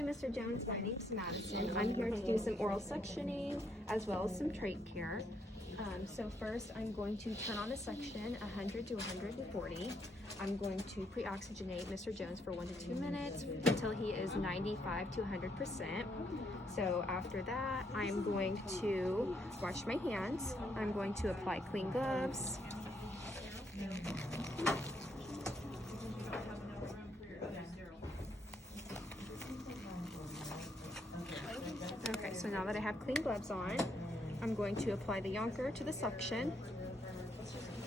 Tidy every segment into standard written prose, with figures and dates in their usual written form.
Hi, Mr. Jones. My name's Madison. I'm here to do some oral suctioning as well as some trach care. So first, I'm going to turn on the suction 100 to 140. I'm going to pre-oxygenate Mr. Jones for 1 to 2 minutes until he is 95 to 100%. So after that, I'm going to wash my hands. I'm going to apply clean gloves. Okay, so now that I have clean gloves on, I'm going to apply the yonker to the suction.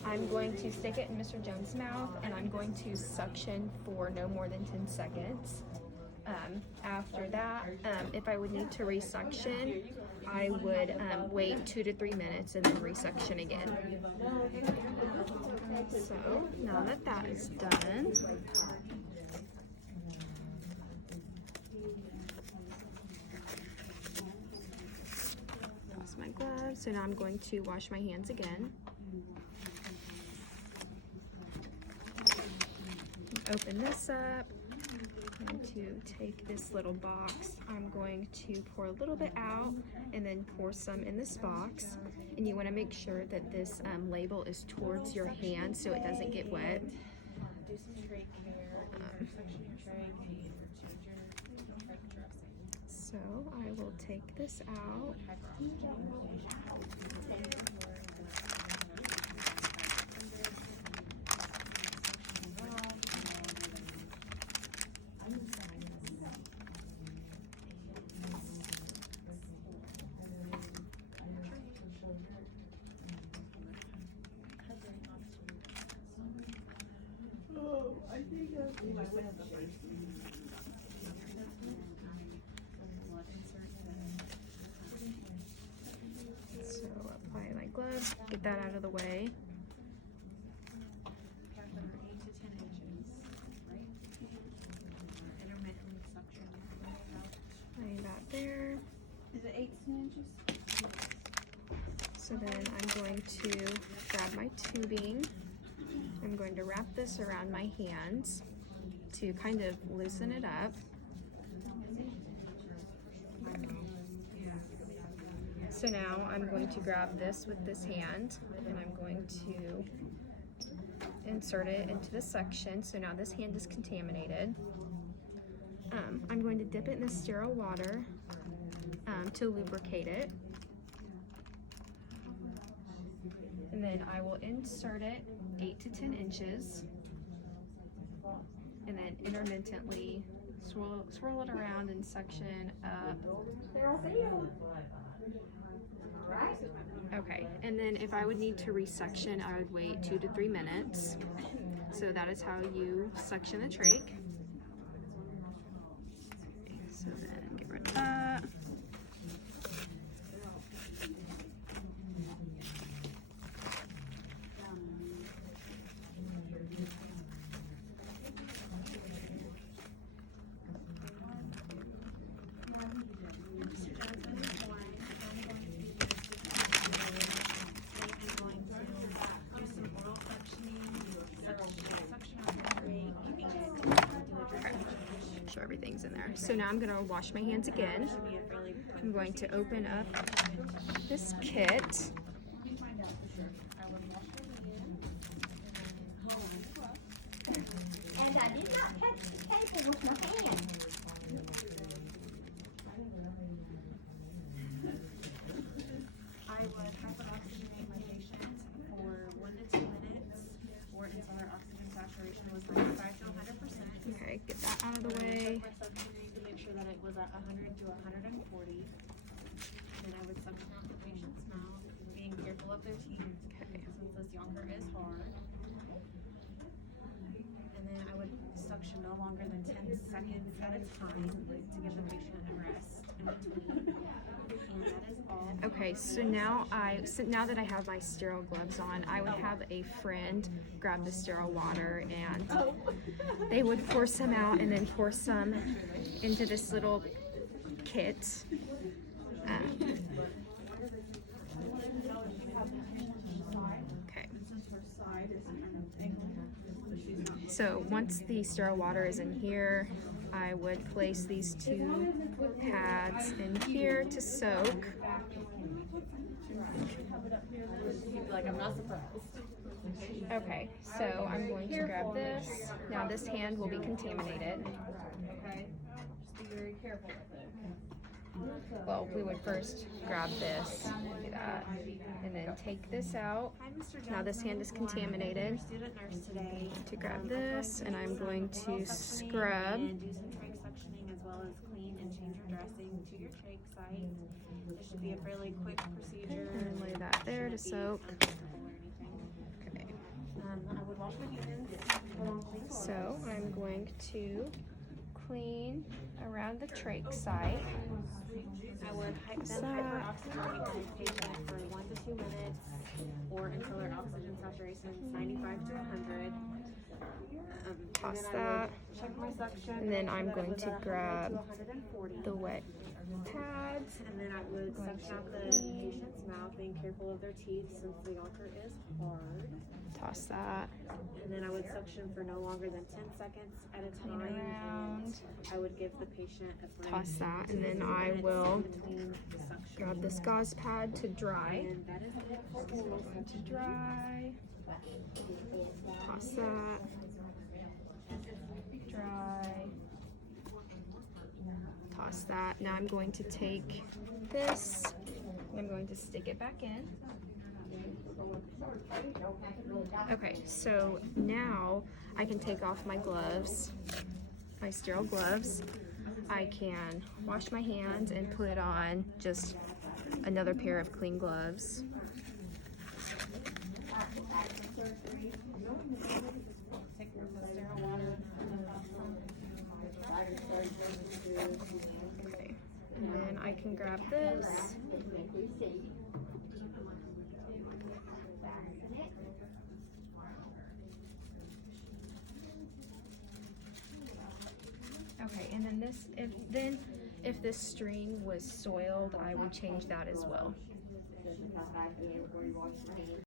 I'm going to stick it in Mr. Jones' mouth, and I'm going to suction for no more than 10 seconds. After that, if I would need to resuction, I would wait 2 to 3 minutes and then resuction again. So now that that is done, my gloves. So now I'm going to wash my hands again. Open this up. I'm going to take this little box. I'm going to pour a little bit out and then pour some in this box. And you want to make sure that this label is towards your hand so it doesn't get wet. Do some trach care, section your trach, and change your trach dressing. So I will take this out. So apply my glove, get that out of the way. Cap them are 8 to 10 inches, right? Intermittently suction. Lay that there. Is it 8 to 10 inches? So then I'm going to grab my tubing. I'm going to wrap this around my hands to kind of loosen it up. So now I'm going to grab this with this hand and I'm going to insert it into the suction. So now this hand is contaminated. I'm going to dip it in the sterile water to lubricate it. And then I will insert it 8 to 10 inches and then intermittently swirl it around and suction up. Okay, and then if I would need to resuction, I would wait 2 to 3 minutes. So that is how you suction the trach. So then get rid of that. Sure, everything's in there. So now I'm going to wash my hands again. I'm going to open up this kit. And I did not touch the table with my hand. I would hyperoxygenate my patient for 1 to 2 minutes or until their oxygen saturation was 95 to 100%. Okay, get that out of the way. My suctioning to make sure that it was at 100 to 140. Then I would suction out the patient's mouth, being careful of their teeth, since this yonker is hard. And then I would suction no longer than 10 seconds at a time to give the patient a rest in between. And that is all. Okay, so now that I have my sterile gloves on, I would have a friend grab the sterile water and they would pour some out and then pour some into this little kit. Okay. So once the sterile water is in here, I would place these 2 pads in here to soak. You'd be like, I'm not surprised. Okay, so I'm going to grab this. Now this hand will be contaminated. Okay. Just be very careful with it. Well, we would first grab this, do that, and then take this out. Hi, Mr. Johnson. Now this hand is contaminated. Student nurse today. To grab this, and I'm going to Oral suctioning scrub. And do some trach suctioning as well as clean and change your dressing to your trach site. This should be a fairly quick procedure. And lay that there to soak. Uncomfortable or anything. Okay. I would wash my hands. Put on clean gloves. So I'm going to clean around the trach site. I would then hyperoxygenate my patient for 1 to 2 minutes or until their oxygen saturation is 95 to 100. Toss and then I that. would check my suction. And then I'm make sure going that it to was at 100 grab to 140. the wet pads. And then I would suction out the patient's mouth, being careful of their teeth since the yonker is hard. Toss that. And then I would suction for no longer than 10 seconds at a Clean time. around. And I would give the patient a break. Toss that. And then 2 I minutes will in between suction. grab this gauze pad to dry. And that is it for oral To dry. Toss that. Dry. Toss that. Now I'm going to take this and I'm going to stick it back in. Okay, so now I can take off my gloves, my sterile gloves. I can wash my hands and put on just another pair of clean gloves. Okay, and then I can grab this. Okay, and then this, if this string was soiled, I would change that as well.